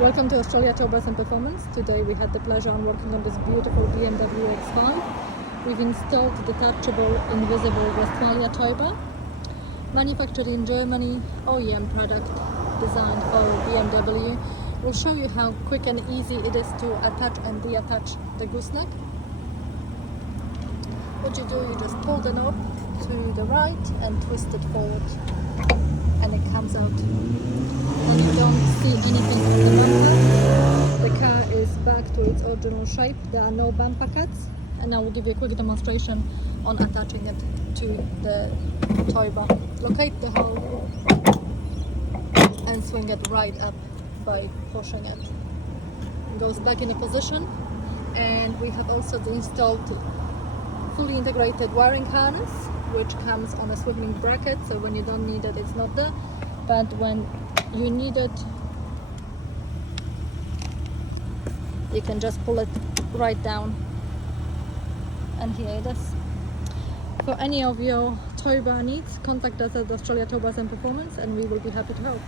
Welcome to Australia Towbars Performance. Today we had the pleasure of working on this beautiful BMW X5. We've installed detachable invisible Westfalia Towbar, manufactured in Germany, OEM product designed for BMW. We'll show you how quick and easy it is to attach and deattach the gooseneck. What you do, you just pull the knob to the right and twist it forward, and it comes out. And you don't see anything on the bumper. The car is back to its original shape. There are no bumper cuts, and I will give you a quick demonstration on attaching it to the Towbar. Locate the hole and swing it right up by pushing it. It goes back in a position, and we have also installed fully integrated wiring harness, which comes on a swiveling bracket, so when you don't need it, it's not there, but when you need it, you can just pull it right down, and here it is. For any of your Towbar needs, contact us at Australia Towbars Performance, and we will be happy to help.